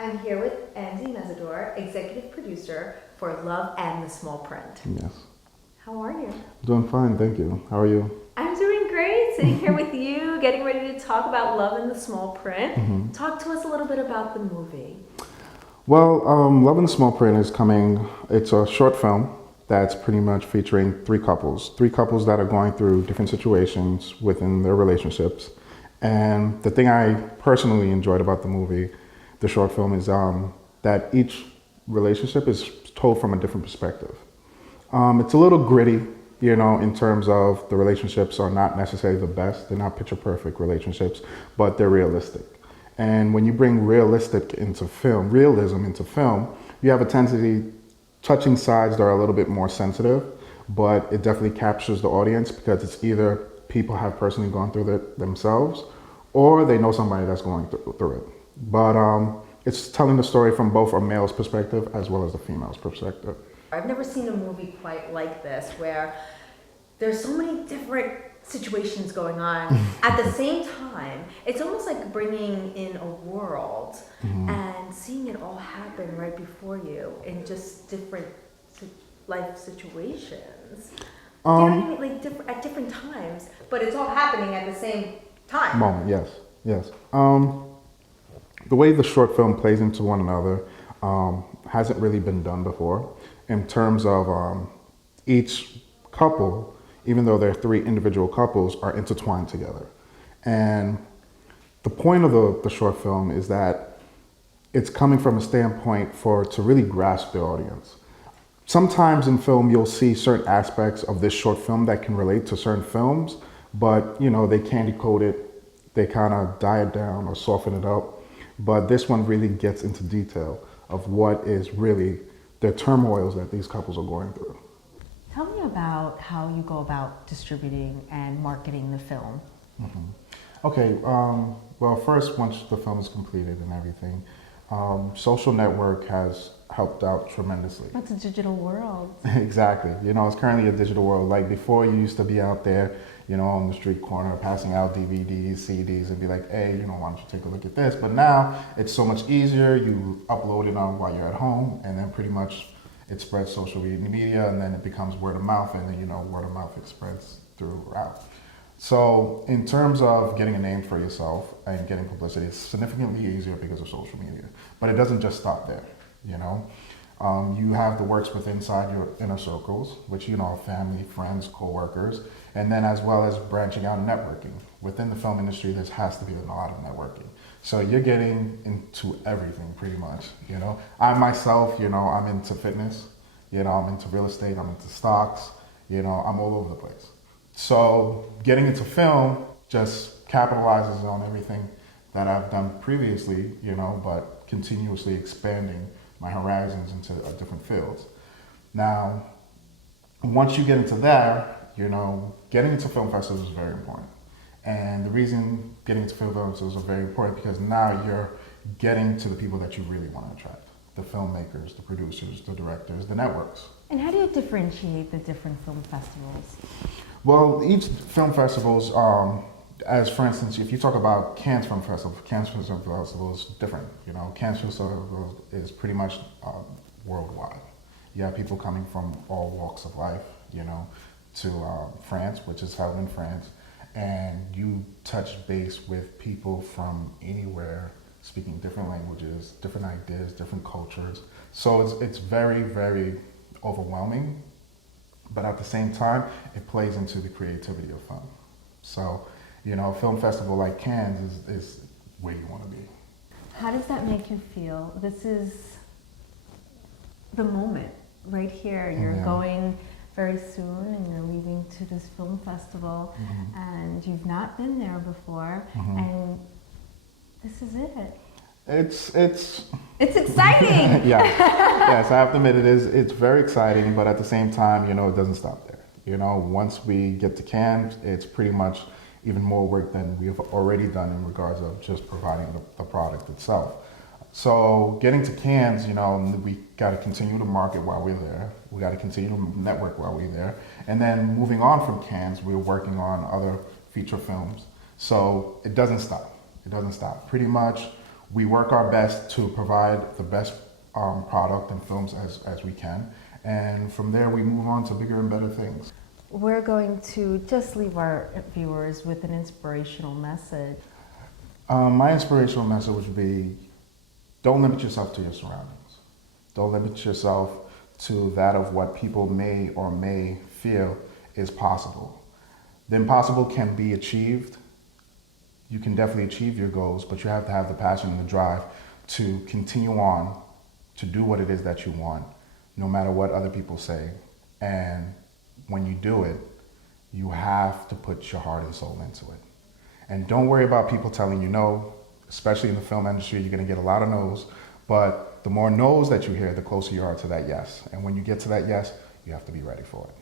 I'm here with Andy Mesidor, executive producer for Love and the Small Print. Yes. How are you? Doing fine, thank you. How are you? I'm doing great, sitting here with you, getting ready to talk about Love and the Small Print. Talk to us a little bit about the movie. Well, Love and the Small Print is coming. It's a short film that's pretty much featuring three couples that are going through different situations within their relationships. And the thing I personally enjoyed about the movie, the short film, is that each relationship is told from a different perspective. It's a little gritty, in terms of the relationships are not necessarily the best. They're not picture perfect relationships, but they're realistic. And when you bring realism into film, you have a tendency touching sides that are a little bit more sensitive, but it definitely captures the audience because it's either people have personally gone through it themselves or they know somebody that's going through it. But it's telling the story from both a male's perspective as well as the female's perspective. I've never seen a movie quite like this where there's so many different situations going on at the same time. It's almost like bringing in a world and seeing it all happen right before you in just different life situations. You know what I mean? Like at different times, but it's all happening at the same time. Moment, yes. The way the short film plays into one another hasn't really been done before in terms of each couple, even though they're three individual couples, are intertwined together. And the point of the short film is that it's coming from a standpoint to really grasp the audience. Sometimes in film, you'll see certain aspects of this short film that can relate to certain films, but they candy coat it, they kind of die it down or soften it up. But this one really gets into detail of what is really the turmoils that these couples are going through. Tell me about how you go about distributing and marketing the film. Okay, well, first, once the film is completed and everything, social network has helped out tremendously. It's a digital world. Exactly. It's currently a digital world. Like before, you used to be out there, on the street corner, passing out DVDs, CDs, and be like, hey, why don't you take a look at this? But now it's so much easier. You upload it on while you're at home, and then pretty much it spreads social media, and then it becomes word of mouth, and then word of mouth it spreads throughout. So in terms of getting a name for yourself and getting publicity, it's significantly easier because of social media. But it doesn't just stop there. You have the works inside your inner circles, which family, friends, co-workers, and then as well as branching out and networking. Within the film industry, there has to be a lot of networking. So you're getting into everything pretty much. I myself, I'm into fitness, I'm into real estate, I'm into stocks, I'm all over the place. So getting into film just capitalizes on everything that I've done previously, but continuously expanding my horizons into different fields. Now, once you get into that, getting into film festivals is very important. And the reason getting into film festivals is very important because now you're getting to the people that you really want to attract. The filmmakers, the producers, the directors, the networks. And how do you differentiate the different film festivals? Well, each film festivals, as for instance, if you talk about Cannes Film Festival is different. Cannes Film Festival is pretty much worldwide. You have people coming from all walks of life, to France, which is held in France, and you touch base with people from anywhere, speaking different languages, different ideas, different cultures. So it's very, very overwhelming, but at the same time, it plays into the creativity of film. So, a film festival like Cannes is where you want to be. How does that make you feel? This is the moment right here. You're going very soon and you're leaving to this film festival and you've not been there before and this is it. It's exciting. Yes, I have to admit it's very exciting, but at the same time, it doesn't stop there. Once we get to Cannes, it's pretty much even more work than we have already done in regards of just providing the product itself. So getting to Cannes, we got to continue to market while we're there. We got to continue to network while we're there. And then moving on from Cannes, we're working on other feature films. So it doesn't stop. Pretty much we work our best to provide the best product and films as we can. And from there, we move on to bigger and better things. We're going to just leave our viewers with an inspirational message. My inspirational message would be, don't limit yourself to your surroundings. Don't limit yourself to that of what people may or may feel is possible. The impossible can be achieved. You can definitely achieve your goals, but you have to have the passion and the drive to continue on to do what it is that you want, no matter what other people say. And when you do it, you have to put your heart and soul into it. And don't worry about people telling you no, especially in the film industry. You're going to get a lot of no's, but the more no's that you hear, the closer you are to that yes. And when you get to that yes, you have to be ready for it.